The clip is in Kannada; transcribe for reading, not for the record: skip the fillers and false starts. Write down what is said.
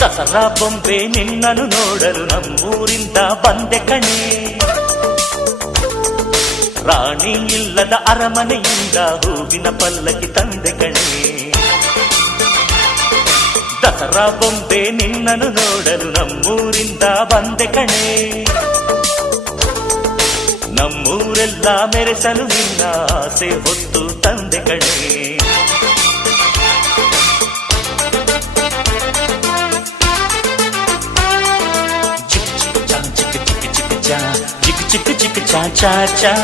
ದಸರಾ ಬೊಂಬೆ ನಿನ್ನನ್ನು ನೋಡಲು ನಮ್ಮೂರಿಂದ ಬಂದೆ ಕಣೆ. ರಾಣಿ ಇಲ್ಲದ ಅರಮನೆಯಿಂದ ಹೂವಿನ ಪಲ್ಲಕ್ಕಿ ತಂದೆ ಕಣೆ. ದಸರಾ ಬೊಂಬೆ ನಿನ್ನನ್ನು ನೋಡಲು ನಮ್ಮೂರಿಂದ ಬಂದೆ ಕಣೆ. ನಮ್ಮೂರೆಲ್ಲ ಮೆರೆಸಲು ನಿನ್ನ ಆಸೆ ಹೊತ್ತು ತಂದೆ ಕಣೆ. ಚಿಕ್ ಚಿಕ್ ಚಾ ಚಾ ಚಾ ಚಾ